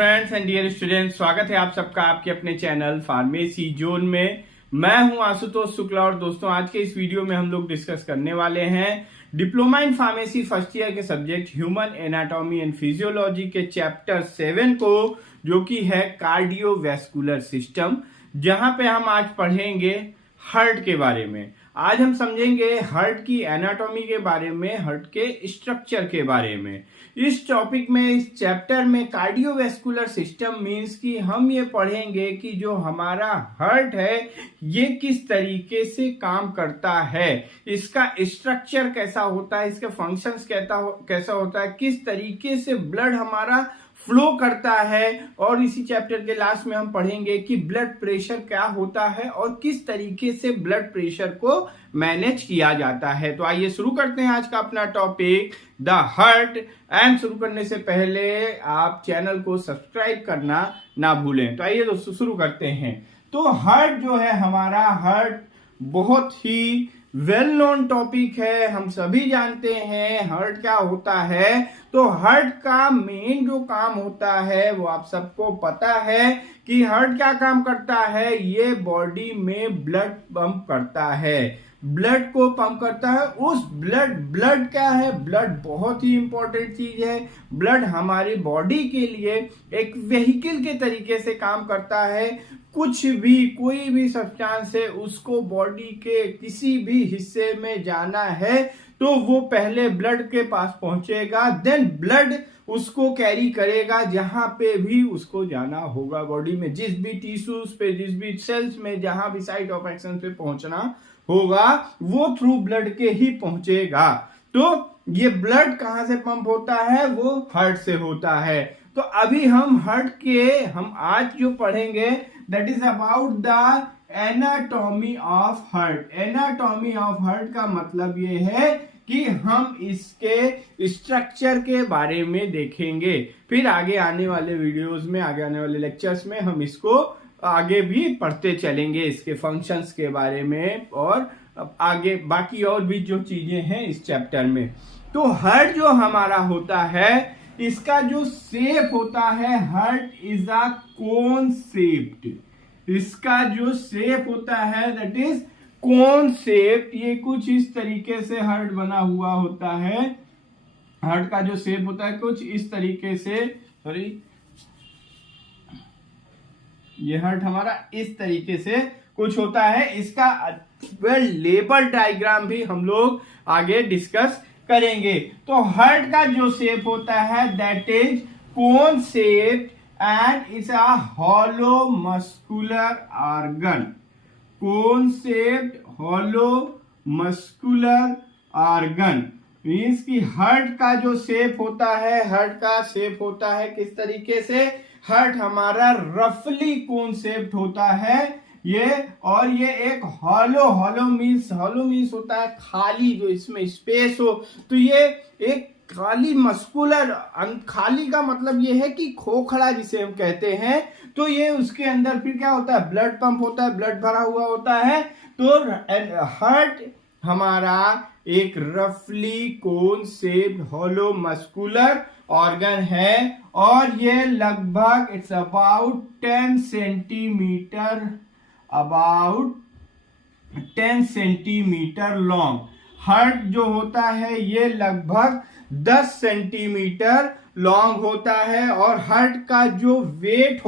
Friends and dear students, स्वागत है आप सबका आपके अपने चैनल फार्मेसी जोन में। मैं हूं आशुतोष शुक्ला और दोस्तों आज के इस वीडियो में हम लोग डिस्कस करने वाले हैं diploma in pharmacy first year के subject human anatomy and physiology के चैप्टर 7 को, जो कि है कार्डियोवैस्कुलर सिस्टम, जहां पे हम आज पढ़ेंगे हार्ट के बारे में। आज हम समझेंगे हार्ट की एनाटॉमी के बारे में, हार्ट के स्ट्रक्चर के बारे में। इस टॉपिक में, इस चैप्टर में कार्डियोवैस्कुलर सिस्टम मींस कि हम ये पढ़ेंगे कि जो हमारा हार्ट है ये किस तरीके से काम करता है, इसका स्ट्रक्चर कैसा होता है, इसके फंक्शंस कैसा होता है, किस तरीके से ब्लड हमारा फ्लो करता है। और इसी चैप्टर के लास्ट में हम पढ़ेंगे कि ब्लड प्रेशर क्या होता है और किस तरीके से ब्लड प्रेशर को मैनेज किया जाता है। तो आइए शुरू करते हैं आज का अपना टॉपिक द हार्ट। एंड शुरू करने से पहले आप चैनल को सब्सक्राइब करना ना भूलें। तो आइए दोस्तों शुरू करते हैं। तो हार्ट जो है हमारा, हार्ट बहुत ही वेल नोन टॉपिक है, हम सभी जानते हैं हार्ट क्या होता है। तो हार्ट का मेन जो काम होता है वो आप सबको पता है कि हार्ट क्या काम करता है। ये बॉडी में ब्लड पंप करता है, ब्लड को पंप करता है। उस ब्लड क्या है, ब्लड बहुत ही इंपॉर्टेंट चीज है। ब्लड हमारी बॉडी के लिए एक व्हीकल के तरीके से काम करता है। कुछ भी, कोई भी सब्सटेंस है, उसको बॉडी के किसी भी हिस्से में जाना है तो वो पहले ब्लड के पास पहुंचेगा, देन ब्लड उसको कैरी करेगा जहां पे भी उसको जाना होगा बॉडी में, जिस भी टिश्यूज पे, जिस भी सेल्स में, जहां भी साइट ऑफ एक्शन पे पहुंचना होगा वो थ्रू ब्लड के ही पहुंचेगा। तो ये ब्लड कहां से पंप होता है, वो हार्ट से होता है। तो अभी हम आज जो पढ़ेंगे that is about the anatomy of heart. Anatomy of heart का मतलब ये है कि हम इसके स्ट्रक्चर के बारे में देखेंगे। फिर आगे आने वाले वीडियोस में, आगे आने वाले लेक्चर्स में हम इसको आगे भी पढ़ते चलेंगे, इसके फंक्शंस के बारे में और आगे बाकी और भी जो चीजें हैं इस चैप्टर में। तो हार्ट जो हमारा होता है, इसका जो शेप होता है, heart is a cone shaped. इसका जो शेप होता है दैट इज कोन शेप। ये कुछ इस तरीके से हार्ट बना हुआ होता है। हार्ट का जो शेप होता है कुछ इस तरीके से, ये हार्ट हमारा इस तरीके से कुछ होता है। इसका लेबल डायग्राम भी हम लोग आगे डिस्कस करेंगे। तो हार्ट का जो शेप होता है that is cone shape and it's a hollow muscular organ. Cone shaped hollow muscular organ means कि हार्ट का जो शेप होता है, हार्ट का शेप होता है किस तरीके से, हार्ट हमारा रफली कोन शेप्ड होता है ये। और ये एक हॉलो मीन्स होता है खाली, जो इसमें स्पेस हो। तो ये एक खाली मस्कुलर, खाली का मतलब ये है कि खोखला जिसे हम कहते हैं। तो ये उसके अंदर फिर क्या होता है, ब्लड पंप होता है, ब्लड भरा हुआ होता है। तो हार्ट हमारा एक रफली कोन शेप्ड हॉलो मस्कुलर ऑर्गन है और ये लगभग it's about 10 centimetre long. Heart जो होता है ये लगभग 10 सेंटीमीटर लॉन्ग होता है। और हार्ट का जो वेट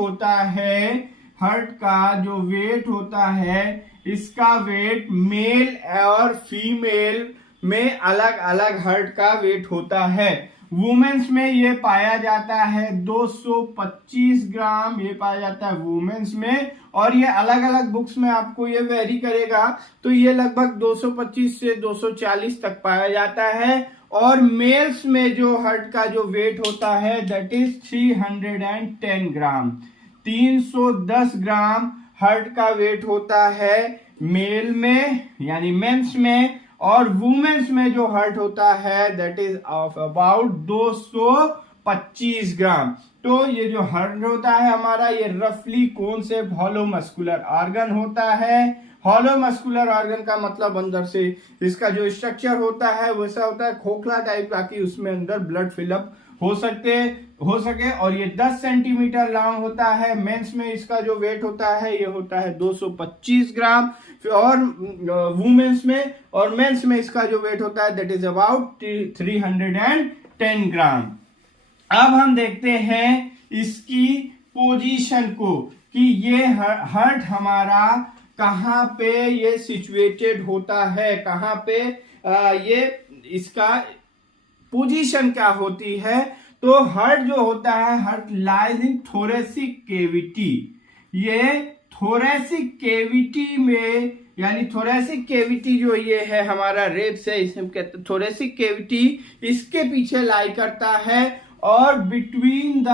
होता है, इसका वेट मेल और फीमेल में अलग अलग हार्ट का वेट होता है। वुमेन्स में ये पाया जाता है 225 ग्राम, ये पाया जाता है वुमेन्स में। और ये अलग अलग बुक्स में आपको ये वेरी करेगा, तो ये लगभग 225 से 240 तक पाया जाता है। और मेल्स में जो हार्ट का जो वेट होता है that is 310 gram. 310 gram heart का वेट होता है मेल में यानी मेंस में। और वुमेन्स में जो हार्ट होता है दैट इज ऑफ अबाउट 225 ग्राम। तो ये जो हार्ट होता है हमारा, ये रफली कोन शेप्ड हॉलो मस्कुलर ऑर्गन होता है। हॉलो मस्कुलर ऑर्गन का मतलब अंदर से इसका जो स्ट्रक्चर होता है वैसा होता है खोखला टाइप, ताकि उसमें अंदर ब्लड फिलअप हो सके और ये 10 सेंटीमीटर लॉन्ग होता है। मेंस में इसका जो वेट होता है ये होता है 225 ग्राम और वुमेन्स में और मेंस में इसका जो वेट होता है दैट इज अबाउट 310 ग्राम। अब हम देखते हैं इसकी पोजीशन को कि ये हार्ट हमारा कहाँ पे ये सिचुएटेड होता है, कहाँ पे ये इसका पोजीशन क्या होती है। तो हार्ट जो होता है हार्ट लाइज इन थोरेसिक केविटी। ये थोरेसिक केविटी में यानी थोरेसिक केविटी जो ये है हमारा रेब्स है, इसे हम कहते हैं थोरेसिक केविटी, इसके पीछे लाई करता है और बिटवीन द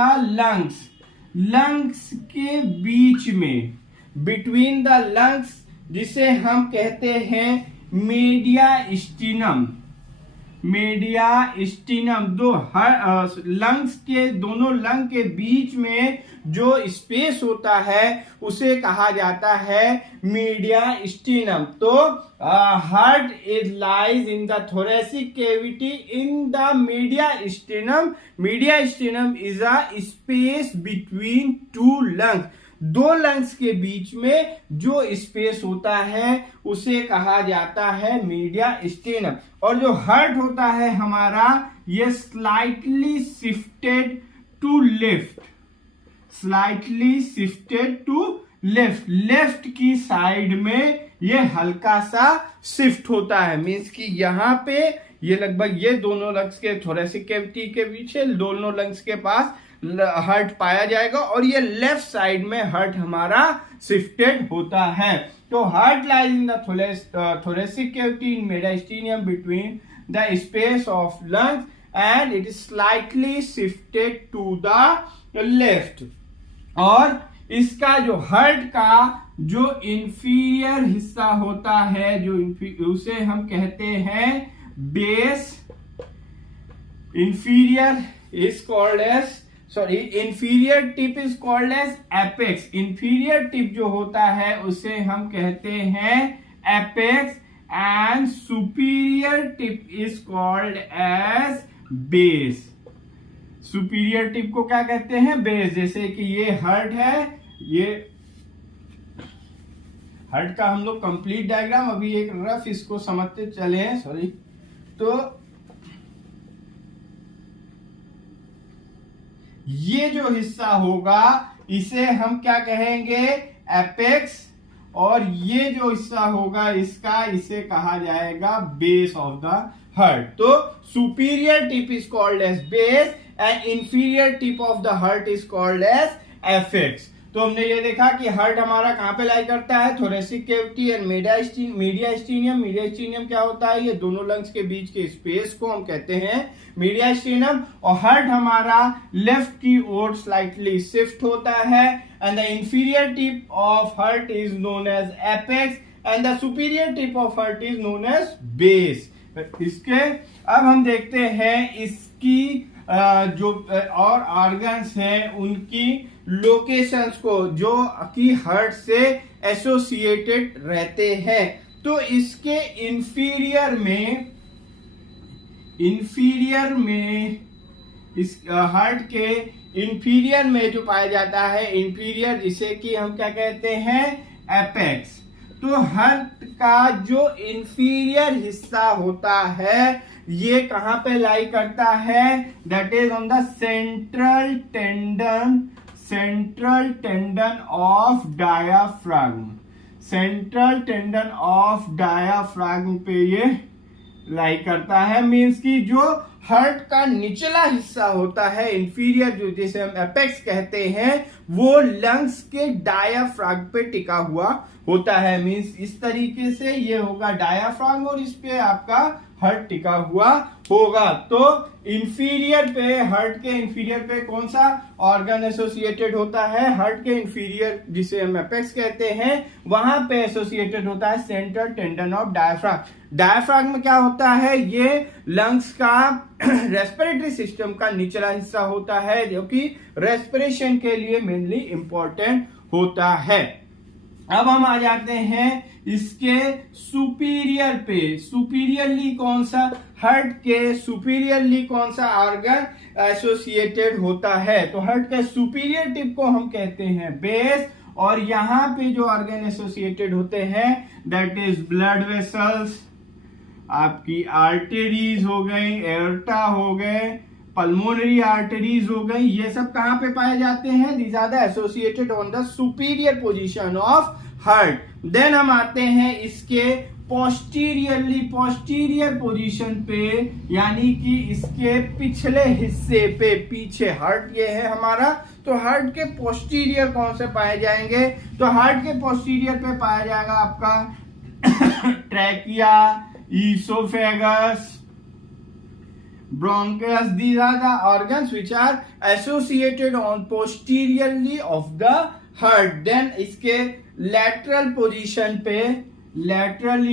लंग्स के बीच में, बिटवीन द लंग्स जिसे हम कहते हैं मीडियास्टिनम। दो लंग्स के दोनों लंग के बीच में जो स्पेस होता है उसे कहा जाता है मीडियास्टिनम। तो heart is lies in the thoracic cavity in the mediastinum. Mediastinum is a space between two lungs. दो लंग्स के बीच में जो स्पेस होता है उसे कहा जाता है मीडियास्टिनम। और जो हार्ट होता है हमारा ये slightly shifted to left, left की साइड में ये हल्का सा शिफ्ट होता है। मींस कि यहाँ पे ये लगभग ये दोनों लंग्स के थोरेसिक कैविटी के पीछे दोनों लंग्स के पास हार्ट पाया जाएगा और ये लेफ्ट साइड में हार्ट हमारा शिफ्टेड होता है। तो heart lies in the thoracic cavity in mediastinum between the space of lungs and it is slightly shifted to the left. और इसका जो हार्ट का जो इंफीरियर हिस्सा होता है जो उसे हम कहते हैं base. Inferior is called as inferior tip is called as apex। inferior tip जो होता है उसे हम कहते हैं apex and superior tip is called as base। superior tip को क्या कहते हैं? base। जैसे कि ये हार्ट है, ये हार्ट का हम लोग कंप्लीट डायग्राम अभी एक रफ इसको समझते चले हैं। तो ये जो हिस्सा होगा इसे हम क्या कहेंगे? एपेक्स। और ये जो हिस्सा होगा इसका इसे कहा जाएगा बेस ऑफ द हार्ट। तो superior tip is called as base and inferior tip of the heart is called as apex. तो हमने ये देखा कि हार्ट हमारा कहां पे लाई करता है? Thoracic cavity and mediastinum. Mediastinum क्या होता है? ये दोनों लंग्स के बीच के स्पेस को हम कहते हैं मीडियास्टिनम। और हार्ट हमारा लेफ्ट की ओर स्लाइटली शिफ्ट होता है and the inferior tip of heart is known as apex and the superior tip of heart is known as base. इसके अब हम देखते हैं इसकी जो और ऑर्गन्स हैं उनकी लोकेशंस को जो कि हार्ट से एसोसिएटेड रहते हैं। तो इसके इंफीरियर में इस हार्ट के इंफीरियर में जो पाया जाता है इंफीरियर, जिसे कि हम क्या कहते हैं? एपेक्स। तो हार्ट का जो इंफीरियर हिस्सा होता है ये कहां पे लाई करता है? That is on the central tendon of diaphragm. Central tendon of diaphragm पे ये लाई करता है। मींस की जो हार्ट का निचला हिस्सा होता है इंफीरियर, जो जिसे हम एपेक्स कहते हैं, वो लंग्स के डायाफ्राग्म पे टिका हुआ होता है। मींस इस तरीके से ये होगा डायाफ्राग्म और इस पे आपका हार्ट टिका हुआ होगा। तो इंफीरियर पे, हार्ट के इंफीरियर पे कौन सा ऑर्गन एसोसिएटेड होता है? हार्ट के इंफीरियर जिसे हम एपेक्स कहते हैं वहां पे एसोसिएटेड होता है सेंट्रल टेंडन ऑफ डायाफ्राग्म। डायाफ्राग्म में क्या होता है? ये लंग्स का रेस्पिरेटरी सिस्टम का निचला हिस्सा होता है जो कि रेस्पिरेशन के लिए मेनली इंपॉर्टेंट होता है। अब हम आ जाते हैं इसके सुपीरियर पे। सुपीरियरली कौन सा, हार्ट के सुपीरियरली कौन सा ऑर्गन एसोसिएटेड होता है? तो हार्ट के सुपीरियर टिप को हम कहते हैं बेस, और यहां पे जो ऑर्गन एसोसिएटेड होते हैं दैट इज ब्लड वेसल्स, आपकी आर्टरीज हो गई, एorta हो गए, पल्मोनरी आर्टरीज हो गई, ये सब कहां पे पाए जाते हैं? These are the associated on the superior position of heart. Then हम आते हैं इसके पोस्टीरियरली, पोस्टीरियर पोजीशन पे, यानी कि इसके पिछले हिस्से पे, पीछे हार्ट ये है हमारा, तो हार्ट के पोस्टीरियर कौन से पाए जाएंगे? तो हार्ट के पोस्टीरियर पे पाया जाएगा आपका trachea, oesophagus, bronchus. These are the organs which are associated on posteriorly of the heart. Then इसके lateral position पे, lateral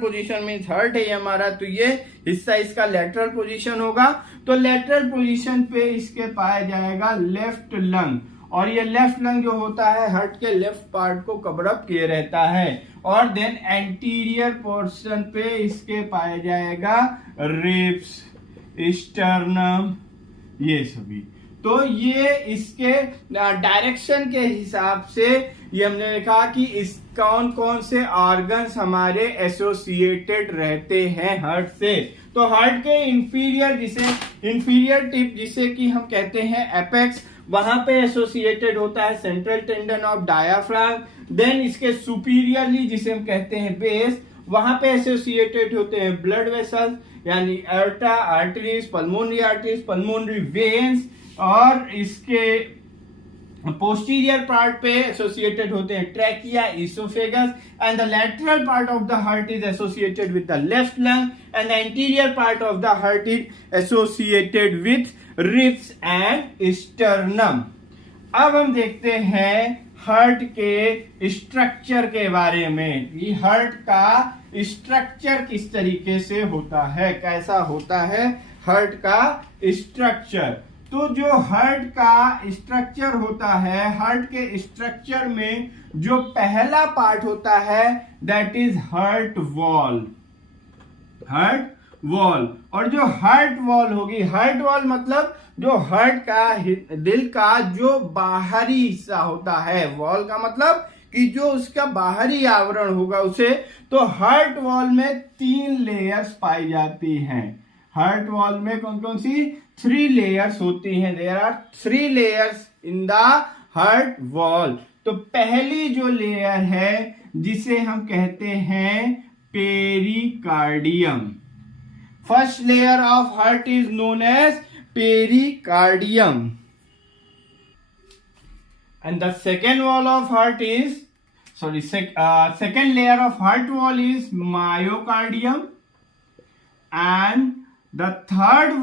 position means heart है ये हमारा, तो ये हिस्सा इसका lateral position होगा। तो lateral position पे इसके पाया जाएगा लेफ्ट लंग, और ये लेफ्ट लंग जो होता है हार्ट के लेफ्ट पार्ट को कवर अप किए रहता है। और देन एंटीरियर पोर्शन पे इसके पाया जाएगा रिब्स, स्टर्नम, ये सभी। तो ये इसके डायरेक्शन के हिसाब से ये हमने देखा कि इस कौन कौन से ऑर्गन्स हमारे एसोसिएटेड रहते हैं हार्ट से। तो हार्ट के इंफीरियर टिप जिसे कि हम कहते हैं एपेक्स, वहां पे एसोसिएटेड होता है central tendon of diaphragm. Then इसके सुपीरियरली जिसे हम कहते हैं बेस, वहां पे एसोसिएटेड होते हैं ब्लड वेसल्स, यानी एorta, आर्टरीज, पल्मोनरी वेन्स, और इसके पोस्टीरियर पार्ट पे एसोसिएटेड होते हैं trachea, oesophagus, and the lateral part of the heart is associated with the left lung, and the anterior part of the heart is associated with ribs and sternum. अब हम देखते हैं heart के structure के बारे में, कि हार्ट का स्ट्रक्चर किस तरीके से होता है, कैसा होता है हार्ट का स्ट्रक्चर। तो जो हार्ट का स्ट्रक्चर होता है, हार्ट के स्ट्रक्चर में जो पहला पार्ट होता है that is heart wall, heart wall. और जो हार्ट वॉल होगी, हार्ट वॉल मतलब जो हार्ट का, दिल का जो बाहरी हिस्सा होता है, वॉल का मतलब कि जो उसका बाहरी आवरण होगा उसे, तो हार्ट वॉल में 3 लेयर्स पाई जाती हैं। हार्ट वॉल में कौन कौन सी? 3 लेयर्स होती हैं। There are 3 layers in the heart wall. तो पहली जो लेयर है जिसे हम कहते हैं pericardium, first layer of heart is known as pericardium, and the second wall of heart is second layer of heart wall is myocardium, and the third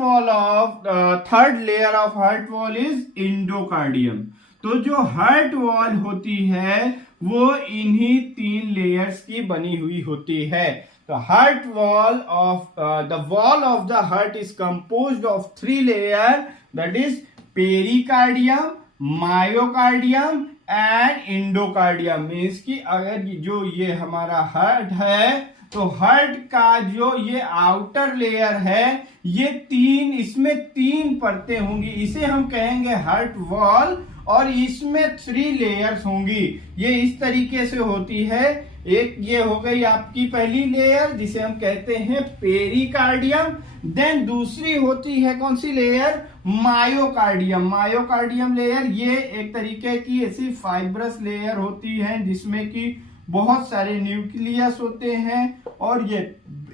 layer of heart wall is endocardium. तो जो heart wall होती है वो इन्हीं 3 layers की बनी हुई होती है। The heart wall of the wall of the heart is composed of 3 layers, that is pericardium, myocardium and endocardium। Means कि अगर जो ये हमारा हार्ट है, तो हार्ट का जो ये आउटर लेयर है, ये 3, इसमें 3 परतें होंगी, इसे हम कहेंगे हार्ट वॉल, और इसमें 3 लेयर्स होंगी। ये इस तरीके से होती है। एक ये हो गई आपकी पहली लेयर जिसे हम कहते हैं पेरिकार्डियम। देन दूसरी होती है कौन सी लेयर? मायोकार्डियम। मायोकार्डियम लेयर ये एक तरीके की ऐसी फाइब्रस लेयर होती है जिसमें कि बहुत सारे न्यूक्लियस होते हैं और ये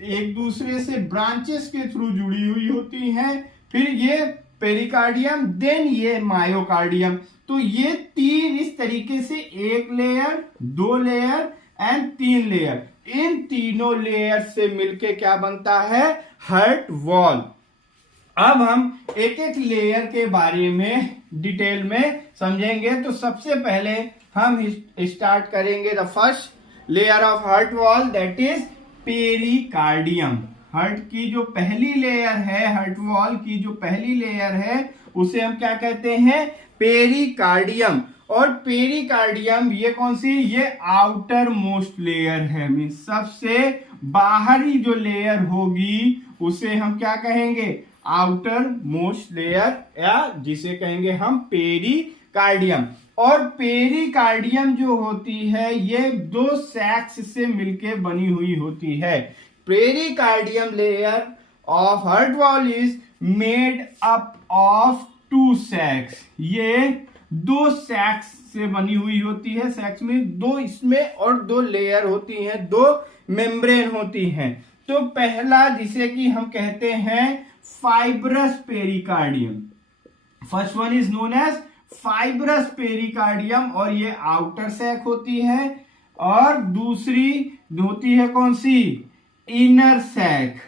एक दूसरे से ब्रांचेस के थ्रू जुड़ी हुई होती हैं। फिर ये पेरिकार्डियम, देन ये मायोकार्डियम। तो ये 3 इस तरीके से, 1 लेयर, 2 लेयर एंड 3 लेयर। इन तीनों लेयर से मिलके क्या बनता है? Heart wall. अब हम एक एक लेयर के बारे में डिटेल में समझेंगे। तो सबसे पहले हम स्टार्ट करेंगे the first layer of heart wall, that is pericardium. Heart की जो पहली लेयर है, हार्ट वॉल की जो पहली लेयर है, उसे हम क्या कहते हैं? पेरिकार्डियम। और पेरिकार्डियम ये कौन सी, ये आउटर मोस्ट लेयर है, मीन सबसे बाहरी जो लेयर होगी उसे हम क्या कहेंगे, आउटर मोस्ट लेयर, या जिसे कहेंगे हम पेरिकार्डियम। और पेरिकार्डियम जो होती है ये दो सैक्स से मिलके बनी हुई होती है। Pericardium layer of heart wall is made up of 2 सैक्स, ये 2 सैक्स से बनी हुई होती है। सैक्स में 2 इसमें और 2 लेयर होती हैं, 2 मेम्ब्रेन होती हैं। तो पहला जिसे कि हम कहते हैं fibrous pericardium, first one is known as fibrous pericardium, और ये आउटर सैक होती है, और दूसरी होती है कौन सी, इनर सैक।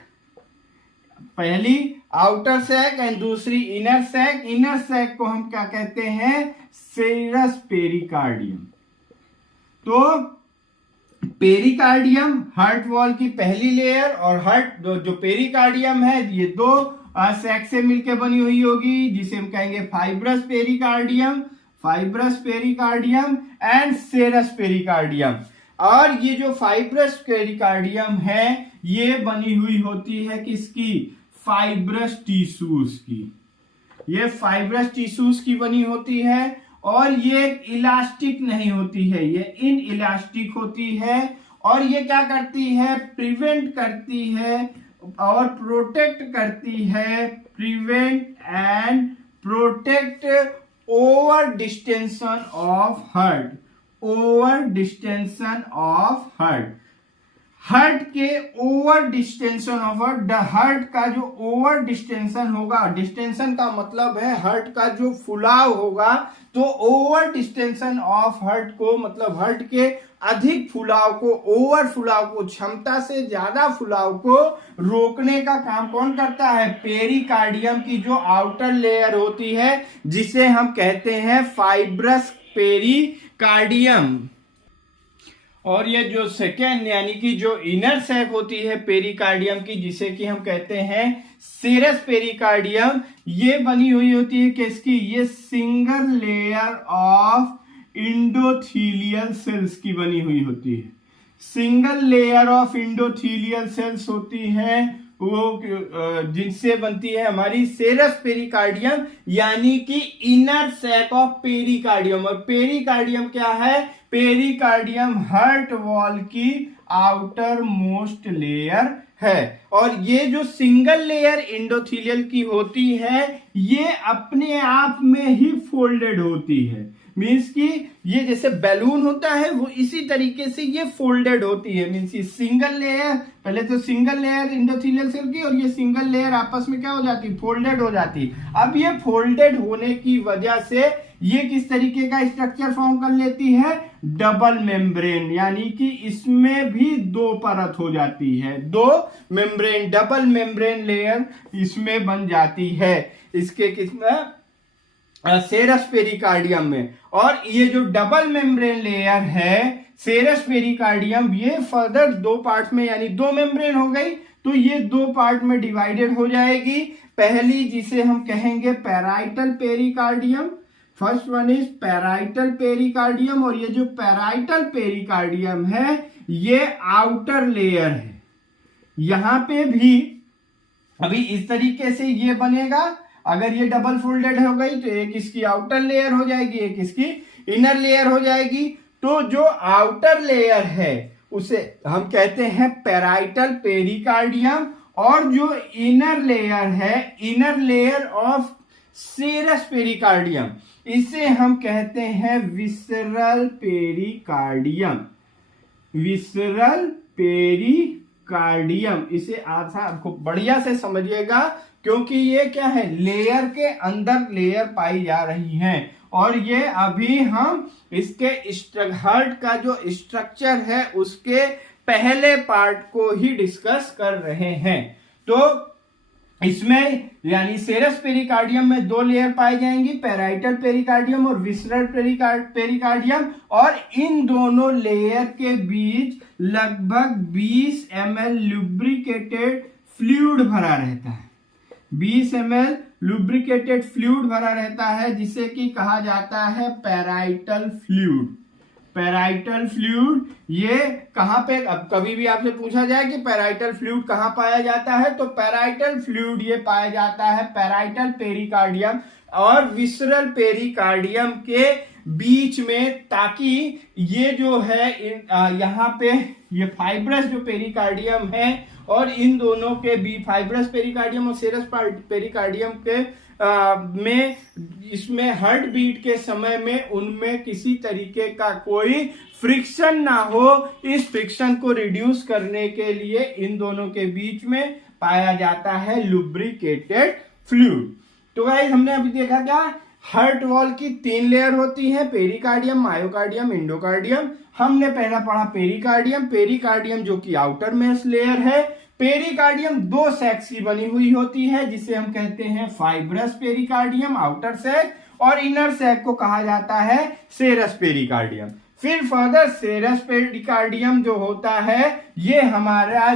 पहली आउटर सैक एंड दूसरी इनर सैक। इनर सैक को हम क्या कहते हैं, सेरस पेरिकार्डियम। तो पेरिकार्डियम हार्ट वॉल की पहली लेयर, और हार्ट जो पेरिकार्डियम है ये 2 सैक से मिलकर बनी हुई होगी, जिसे हम कहेंगे fibrous pericardium, fibrous pericardium and serous pericardium. और ये जो फाइब्रस पेरिकार्डियम है ये बनी हुई होती है किसकी, फाइब्रस टिश्यूज की। ये फाइब्रस टिश्यूज की बनी होती है, और ये इलास्टिक नहीं होती है, ये इन इलास्टिक होती है। और ये क्या करती है, प्रिवेंट करती है और प्रोटेक्ट करती है, prevent and protect over distension of heart, over distension of heart, heart के ओवर डिस्टेंशन ऑफ हार्ट का जो ओवर डिस्टेंशन होगा, डिस्टेंशन का मतलब है हार्ट का जो फुलाव होगा, तो ओवर डिस्टेंशन ऑफ हार्ट को मतलब हार्ट के अधिक फुलाव को, ओवर फुलाव को, क्षमता से ज्यादा फुलाव को रोकने का काम कौन करता है, पेरिकार्डियम की जो आउटर लेयर होती है जिसे हम कहते हैं फाइब्रस पेरिकार्डियम। और ये जो सेकेंड यानी कि जो इनर सैक होती है पेरिकार्डियम की, जिसे कि हम कहते हैं सेरस पेरिकार्डियम, ये बनी हुई होती है किसकी, ये single layer of endothelial cells की बनी हुई होती है। Single layer of endothelial cells होती है वो जिनसे बनती है हमारी सेरस पेरिकार्डियम, यानी कि इनर सैक ऑफ पेरिकार्डियम। और पेरिकार्डियम क्या है, पेरिकार्डियम हार्ट वॉल की आउटर मोस्ट लेयर है। और ये जो सिंगल लेयर इंडोथीलियल की होती है ये अपने आप में ही फोल्डेड होती है, मीन्स कि ये जैसे बैलून होता है वो इसी तरीके से ये फोल्डेड होती है। मीन्स ये सिंगल लेयर, पहले तो सिंगल लेयर इंडोथीलियल सेल की, और ये सिंगल लेयर आपस में क्या हो जाती, फोल्डेड हो जाती। अब ये फोल्डेड होने की वजह से ये किस तरीके का स्ट्रक्चर फॉर्म कर लेती है, डबल मेम्ब्रेन, यानी कि इसमें भी 2 परत हो जाती है, 2 मेम्ब्रेन, डबल मेम्ब्रेन लेयर इसमें बन जाती है, इसके किसमें, सेरस पेरिकार्डियम में। और ये जो डबल मेम्ब्रेन लेयर है सेरस पेरिकार्डियम, ये फर्दर 2 पार्ट में, यानी 2 मेम्ब्रेन हो गई, तो ये 2 पार्ट में डिवाइडेड हो जाएगी। पहली जिसे हम कहेंगे parietal pericardium, first one is parietal pericardium, और ये जो पैराइटल पेरिकार्डियम है ये आउटर लेयर है। यहां पे भी अभी इस तरीके से ये बनेगा, अगर ये डबल फोल्डेड हो गई तो एक इसकी आउटर लेयर हो जाएगी, एक इसकी इनर लेयर हो जाएगी। तो जो आउटर लेयर है उसे हम कहते हैं पैराइटल पेरिकार्डियम, और जो इनर लेयर है, इनर लेयर ऑफ सेरस पेरिकार्डियम, इसे हम कहते हैं विसरल पेरिकार्डियम, विसरल पेरिकार्डियम। इसे आपको बढ़िया से समझिएगा, क्योंकि ये क्या है, लेयर के अंदर लेयर पाई जा रही हैं, और ये अभी हम इसके हार्ट का जो स्ट्रक्चर है उसके पहले पार्ट को ही डिस्कस कर रहे हैं। तो इसमें यानी सेरस पेरिकार्डियम में 2 लेयर पाई जाएंगी, पैराइटल पेरिकार्डियम और विसरल पेरिकार्डियम, और इन दोनों लेयर के बीच लगभग 20 ml लुब्रिकेटेड फ्लूइड भरा रहता है, 20 ml लुब्रिकेटेड फ्लूइड भरा रहता है जिसे कि कहा जाता है पैराइटल फ्लूइड। पैराइटल फ्लूइड ये कहां पे, अब कभी भी आपसे पूछा जाए कि पैराइटल फ्लूइड कहां पाया जाता है, तो पैराइटल फ्लूइड ये पाया जाता है पैराइटल पेरिकार्डियम और विसरल पेरिकार्डियम के बीच में, ताकि ये जो है यहाँ पे ये फाइब्रस जो पेरिकार्डियम है और इन दोनों के बीच, फाइब्रस पेरिकार्डियम और सेरस पेरिकार्डियम के में इसमें हार्ट बीट के समय में उनमें किसी तरीके का कोई फ्रिक्शन ना हो। इस फ्रिक्शन को रिड्यूस करने के लिए इन दोनों के बीच में पाया जाता है लुब्रिकेटेड फ्लूइड। तो गाइस हमने अभी देखा क्या, हार्ट वॉल की 3 लेयर होती हैं, पेरिकार्डियम, मायोकार्डियम, एंडोकार्डियम। हमने पहला पढ़ा पेरिकार्डियम। पेरिकार्डियम जो कि आउटर मोस्ट लेयर है। पेरिकार्डियम 2 सैक्स की बनी हुई होती है जिसे हम कहते हैं फाइब्रस पेरिकार्डियम आउटर सैक, और इनर सैक को कहा जाता है सेरस पेरिकार्डियम। फिर फर्दर सेरस पेरिकार्डियम जो होता है ये हमारा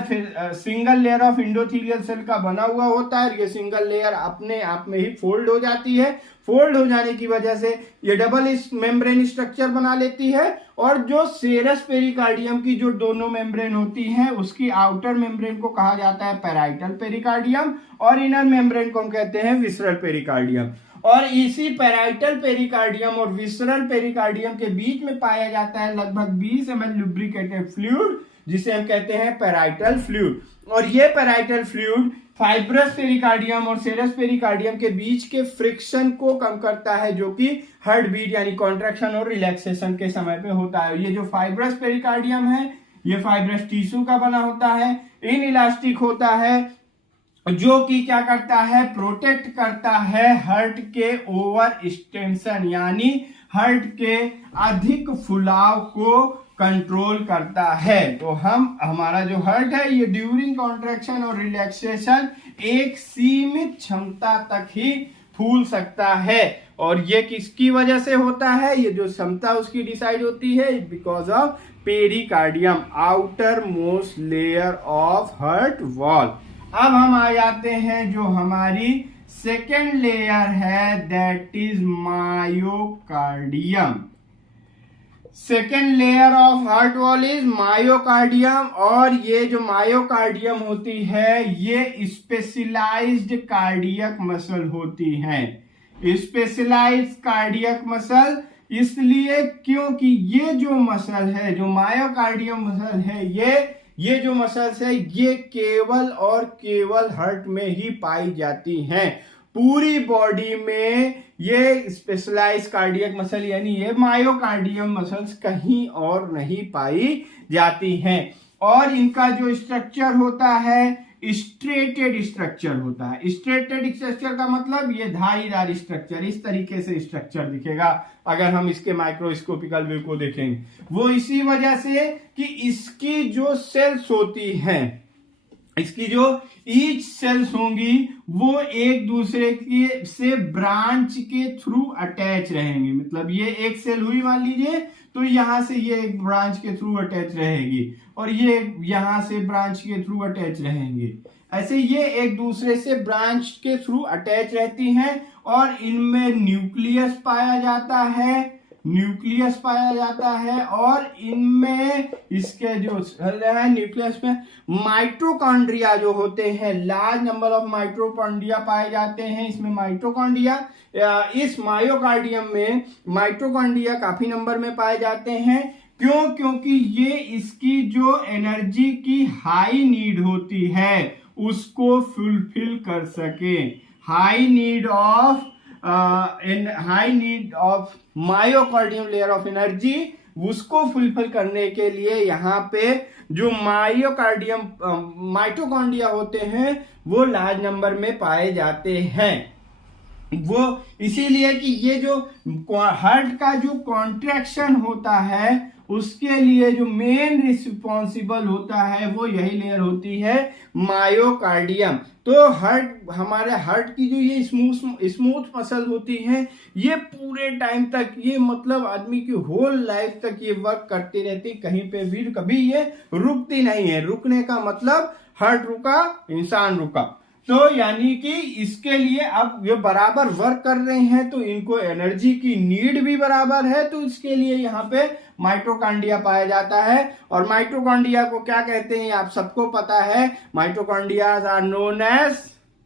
single layer of endothelial cell का बना हुआ होता है। ये सिंगल लेयर अपने आप में ही फोल्ड हो जाती है। फोल्ड हो जाने की वजह से ये डबल मेम्ब्रेन स्ट्रक्चर बना लेती है, और जो सेरस पेरिकार्डियम की जो दोनों मेम्ब्रेन होती हैं उसकी आउटर मेम्ब्रेन को कहा जाता है पैराइटल पेरिकार्डियम और इनर मेम्ब्रेन को हम कहते हैं विसरल पेरिकार्डियम। और इसी पैराइटल पेरिकार्डियम और विसरल पेरिकार्डियम के बीच में पाया जाता है लगभग 20 ml लुब्रिकेटेड फ्लूइड जिसे हम कहते हैं पैराइटल फ्लूइड। और ये पैराइटल फ्लूइड फाइब्रस पेरिकार्डियम और सेरस पेरिकार्डियम के बीच के फ्रिक्शन को कम करता है, जो कि हार्ट बीट यानी कॉन्ट्रैक्शन और रिलैक्सेशन के समय पे होता है। ये जो फाइब्रस पेरिकार्डियम है ये फाइब्रस टिश्यू का बना होता है, इन इलास्टिक होता है, जो कि क्या करता है, प्रोटेक्ट करता है हार्ट के ओवर एक्सटेंशन यानी हार्ट के अधिक फुलाव को कंट्रोल करता है। तो हमारा जो हार्ट है ये ड्यूरिंग कॉन्ट्रैक्शन और रिलैक्सेशन एक सीमित क्षमता तक ही फूल सकता है। और ये किसकी वजह से होता है, ये जो क्षमता उसकी डिसाइड होती है because of pericardium outer most layer of heart wall. अब हम आ जाते हैं जो हमारी सेकेंड लेयर है, that is myocardium. Second layer of heart wall is myocardium, और ये जो मायोकार्डियम होती है ये स्पेशलाइज्ड कार्डियक मसल होती है। स्पेशलाइज्ड कार्डियक मसल इसलिए क्योंकि ये जो मसल है, जो मायोकार्डियम मसल है, ये जो मसल्स है ये केवल और केवल हार्ट में ही पाई जाती हैं। पूरी बॉडी में ये स्पेशलाइज्ड कार्डियक मसल यानी ये मायोकार्डियम मसल्स कहीं और नहीं पाई जाती हैं। और इनका जो स्ट्रक्चर होता है स्ट्रेटेड स्ट्रक्चर होता है। स्ट्रेटेड स्ट्रक्चर का मतलब ये धारीदार स्ट्रक्चर, इस तरीके से स्ट्रक्चर दिखेगा अगर हम इसके माइक्रोस्कोपिकल व्यू को देखेंगे। वो इसी वजह से कि इसकी जो सेल्स होती हैं, इसकी जो ईच सेल्स होंगी वो एक दूसरे के से ब्रांच के थ्रू अटैच रहेंगी। मतलब ये एक सेल हुई मान लीजिए तो यहां से ये एक ब्रांच के थ्रू अटैच रहेगी और ये यहां से ब्रांच के थ्रू अटैच रहेंगे। ऐसे ये एक दूसरे से ब्रांच के थ्रू अटैच रहती हैं और इनमें न्यूक्लियस पाया जाता है, और इनमें इसके जो है न्यूक्लियस में माइटोकॉन्ड्रिया जो होते हैं, लार्ज नंबर ऑफ माइटोकॉन्ड्रिया पाए जाते हैं इसमें। माइटोकॉन्ड्रिया, इस मायोकार्डियम में माइटोकॉन्ड्रिया काफी नंबर में पाए जाते हैं। क्यों? क्योंकि ये इसकी जो एनर्जी की हाई नीड होती है उसको फुलफिल कर सके। High need of myocardium layer of energy, उसको फुलफिल करने के लिए यहाँ पे जो माइटोकॉन्ड्रिया होते हैं वो लार्ज नंबर में पाए जाते हैं। वो इसीलिए कि ये जो हार्ट का जो कॉन्ट्रैक्शन होता है उसके लिए जो मेन रिस्पॉन्सिबल होता है वो यही लेयर होती है मायोकार्डियम। तो हमारे हार्ट की जो ये स्मूथ मसल होती है ये पूरे टाइम तक, ये मतलब आदमी की होल लाइफ तक ये वर्क करती रहती, कहीं पे भी कभी ये रुकती नहीं है। रुकने का मतलब हार्ट रुका, इंसान रुका। तो यानी कि इसके लिए अब ये बराबर वर्क कर रहे हैं तो इनको एनर्जी की नीड भी बराबर है, तो इसके लिए यहाँ पे माइटोकॉन्ड्रिया पाया जाता है। और माइटोकॉन्ड्रिया को क्या कहते हैं आप सबको पता है, mitochondria are known as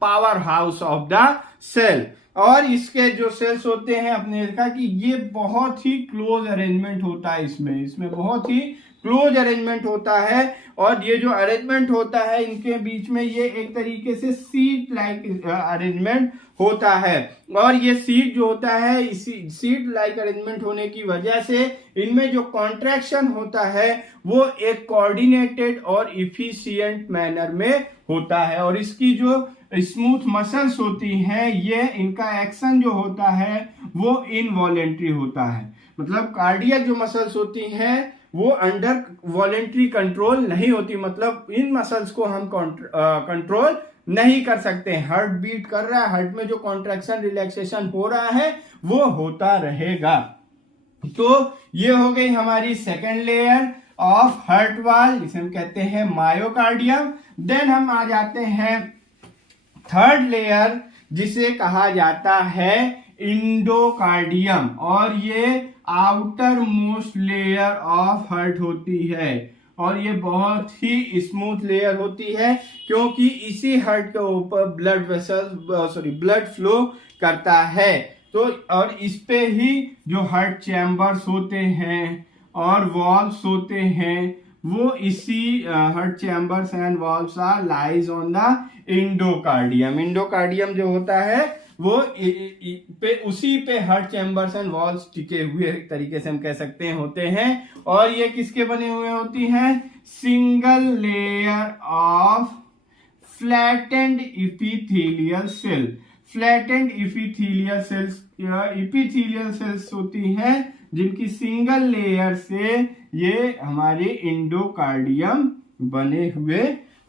powerhouse of the cell. और इसके जो सेल्स होते हैं अपने देखा कि ये बहुत ही क्लोज अरेंजमेंट होता है, इसमें बहुत ही क्लोज अरेंजमेंट होता है। और ये जो अरेंजमेंट होता है इनके बीच में ये एक तरीके से सीट लाइक अरेंजमेंट होता है। और ये सीट जो होता है, इसी सीट लाइक अरेंजमेंट होने की वजह से इनमें जो कॉन्ट्रैक्शन होता है वो एक कोऑर्डिनेटेड और इफिशिएंट मैनर में होता है। और इसकी जो स्मूथ मसल्स होती हैं, ये इनका एक्शन जो होता है वो इनवॉलेंट्री होता है। मतलब कार्डियक जो मसल्स होती हैं वो अंडर वॉलेंट्री कंट्रोल नहीं होती, मतलब इन मसल्स को हम कंट्रोल नहीं कर सकते। हार्ट बीट कर रहा है, हार्ट में जो कॉन्ट्रैक्शन रिलैक्सेशन हो रहा है वो होता रहेगा। तो ये हो गई हमारी second layer of heart wall, जिसे हम कहते हैं मायोकार्डियम। देन हम आ जाते हैं थर्ड लेयर, जिसे कहा जाता है इंडोकार्डियम। और ये outer most layer of heart होती है और ये बहुत ही स्मूथ लेयर होती है, क्योंकि इसी हार्ट के ऊपर ब्लड फ्लो करता है। तो और इस पे ही जो हार्ट चैम्बर्स होते हैं और वॉल्व्स होते हैं, वो इसी heart chambers and valves are lies on the endocardium. Endocardium जो होता है वो उसी पे हार्ट चैम्बर्स एंड वॉल्स टिके हुए एक तरीके से हम कह सकते हैं होते हैं। और ये किसके बने हुए होती हैं, single layer of flattened epithelial cell. Flattened epithelial cells होती हैं जिनकी सिंगल लेयर से ये हमारे इंडोकार्डियम बने हुए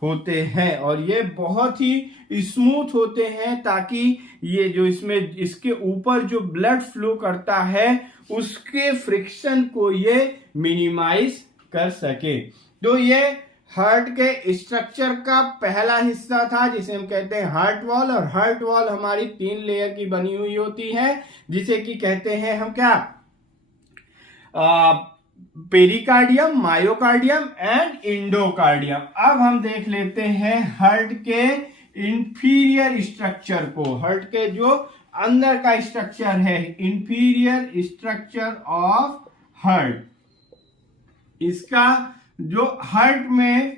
होते हैं। और ये बहुत ही स्मूथ होते हैं ताकि ये जो इसमें इसके ऊपर जो ब्लड फ्लो करता है उसके फ्रिक्शन को ये मिनिमाइज कर सके। तो ये हार्ट के स्ट्रक्चर का पहला हिस्सा था जिसे हम कहते हैं हार्ट वॉल। और हार्ट वॉल हमारी 3 लेयर की बनी हुई होती है, जिसे कि कहते हैं हम क्या, पेरिकार्डियम, मायोकार्डियम एंड इंडोकार्डियम। अब हम देख लेते हैं हार्ट के इंफीरियर स्ट्रक्चर को। हार्ट के जो अंदर का स्ट्रक्चर है, इंफीरियर स्ट्रक्चर ऑफ हार्ट। इसका जो हार्ट में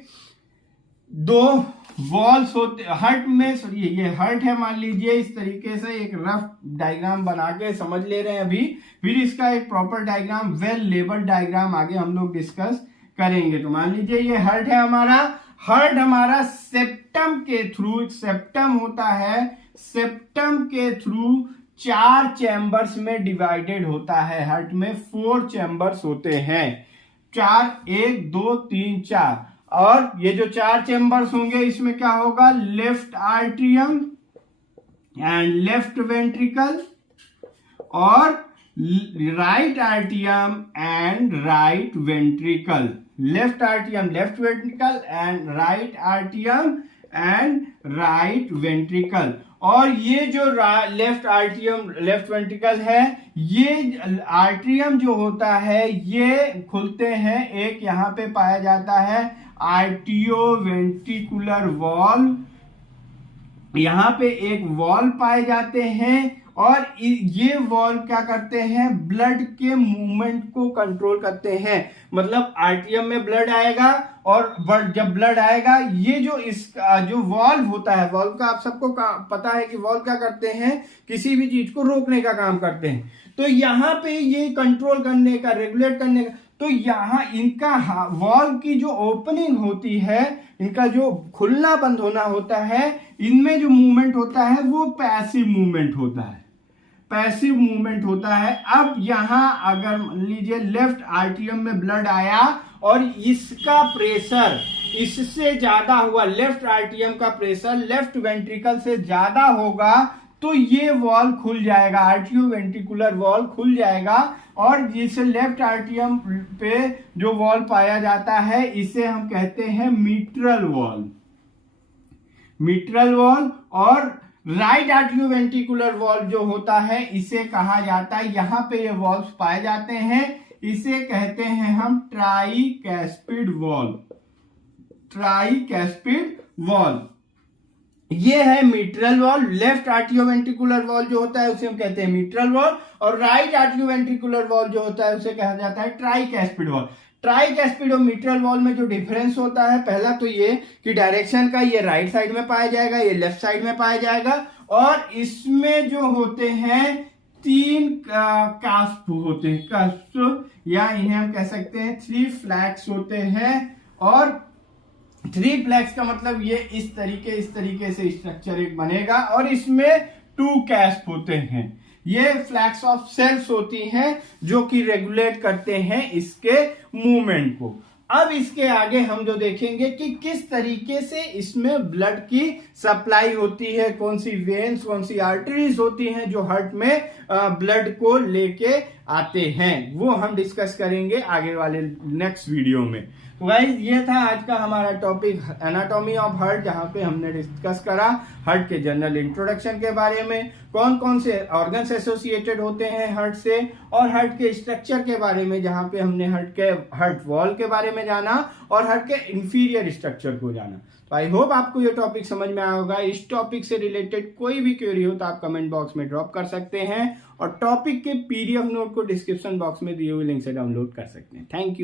2 वॉल्स होते, हार्ट में ये हार्ट है मान लीजिए, इस तरीके से एक रफ डायग्राम बना के समझ ले रहे हैं अभी। फिर इसका एक proper diagram, well label diagram आगे हम लोग डिस्कस करेंगे। तो मान लीजिए ये हार्ट है हमारा। हार्ट हमारा सेप्टम के थ्रू, एक सेप्टम होता है, सेप्टम के थ्रू 4 चैम्बर्स में डिवाइडेड होता है। हार्ट में 4 चैम्बर्स होते हैं, 4, 1, 2, 3, 4। और ये जो 4 चैम्बर्स होंगे इसमें क्या होगा, left atrium and left ventricle और right atrium and right ventricle. Left atrium, left ventricle and right atrium and right ventricle. और ये जो लेफ्ट आर्ट्रियम, लेफ्ट वेंट्रिकल है, ये आर्ट्रियम जो होता है ये खुलते हैं। एक यहाँ पे पाया जाता है आर्टियो वेंट्रिकुलर वॉल्व, यहाँ पे एक वॉल्व पाए जाते हैं। और ये वॉल्व क्या करते हैं, ब्लड के मूवमेंट को कंट्रोल करते हैं। मतलब आर्ट्रियम में ब्लड आएगा और जब ब्लड आएगा, ये जो इसका जो वॉल्व होता है, वॉल्व का आप सबको पता है कि वॉल्व क्या करते हैं, किसी भी चीज को रोकने का काम करते हैं। तो यहाँ पे ये कंट्रोल करने का, रेगुलेट करने का, तो यहाँ इनका वॉल्व की जो ओपनिंग होती है, इनका जो खुलना बंद होना होता है, इनमें जो मूवमेंट होता है वो पैसिव मूवमेंट होता है, पैसिव मूवमेंट होता है। अब यहां अगर मान लीजिए लेफ्ट आर्ट्रियम में ब्लड आया और इसका प्रेशर इससे ज्यादा हुआ, लेफ्ट आर्ट्रियम का प्रेशर लेफ्ट वेंट्रिकल से ज्यादा होगा, तो ये वॉल्व खुल जाएगा, आर्टियो वेंट्रिकुलर वॉल्व खुल जाएगा। और जिस लेफ्ट आर्ट्रियम पे जो वॉल्व पाया जाता है इसे हम कहते हैं मिट्रल वॉल्व। Mitral valve. और राइट आर्टियोवेंट्रिकुलर वॉल्व जो होता है इसे कहा जाता है, यहां पे ये वॉल्व पाए जाते हैं, इसे कहते हैं हम ट्राइकैस्पिड वॉल्व। ट्राइकैस्पिड वॉल्व ये है मिट्रल वॉल्व। लेफ्ट आर्टियोवेंट्रिकुलर वॉल्व जो होता है उसे हम कहते हैं मिट्रल वॉल्व, और राइट आर्टियोवेंट्रिकुलर वॉल्व जो होता है उसे कहा जाता है ट्राइकैस्पिड वॉल्व। ट्राइकैस्पिड और मिट्रल वॉल्व में जो डिफरेंस होता है, पहला तो ये कि डायरेक्शन का, ये राइट साइड में पाया जाएगा, ये लेफ्ट साइड में पाया जाएगा, और इसमें जो होते हैं 3 कास्प होते हैं, कास्प, या इन्हें हम कह सकते हैं 3 फ्लैग्स होते हैं। और 3 फ्लैग्स का मतलब ये इस तरीके से स्ट्रक्चर एक बनेगा, और इसमें 2 कैस्प होते हैं। ये फ्लैग्स ऑफ सेल्स होती हैं जो कि रेगुलेट करते हैं इसके मूवमेंट को। अब इसके आगे हम जो देखेंगे कि किस तरीके से इसमें ब्लड की सप्लाई होती है, कौन सी वेन्स, कौन सी आर्टरीज होती हैं जो हार्ट में ब्लड को लेके आते हैं, वो हम डिस्कस करेंगे आगे वाले नेक्स्ट वीडियो में। तो गाइस ये था आज का हमारा टॉपिक एनाटॉमी ऑफ हार्ट, जहां पे हमने डिस्कस करा हार्ट के जनरल इंट्रोडक्शन के बारे में, कौन कौन से ऑर्गन्स एसोसिएटेड होते हैं हार्ट से, और हार्ट के स्ट्रक्चर के बारे में, जहां पे हमने हार्ट वॉल के बारे में जाना और हार्ट के इंफीरियर स्ट्रक्चर को जाना। तो आई होप आपको ये टॉपिक समझ में आया होगा। इस टॉपिक से रिलेटेड कोई भी क्वेरी हो तो आप कमेंट बॉक्स में ड्रॉप कर सकते हैं, और टॉपिक के PDF नोट को डिस्क्रिप्शन बॉक्स में दिए हुए लिंक से डाउनलोड कर सकते हैं। Thank you.